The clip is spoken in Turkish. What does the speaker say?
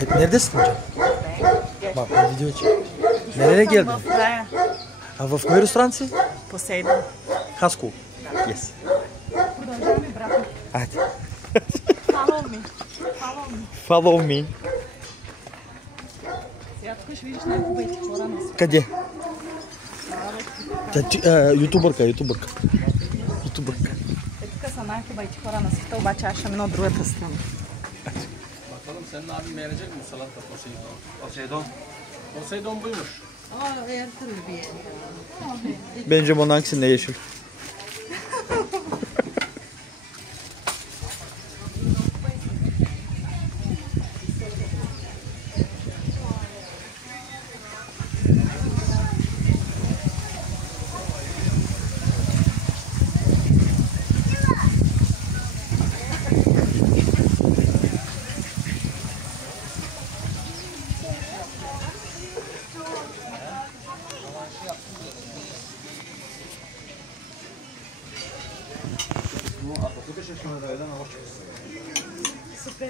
Neredesin hocam? Bak ben video çekiyorum. Nereye geldin? А в какой ресторан си? Poseidon. Хаско. Yes. Продължаваме обратно. Hadi. Follow me. Follow me. Follow me. Сега тук ще видиш най-хубавите хора на света. Къде? Ютубърка. Ютубърка. Тук са най-хубавите хора на света, обаче аз ще мина от другата страна. Bakalım senin abin beğenecek mi salata Poseidon? Poseidon. Poseidon buymuş. Bence bunun hangisinde yeşil? Bu Atatürk şaşırmalardan ama çok Süper.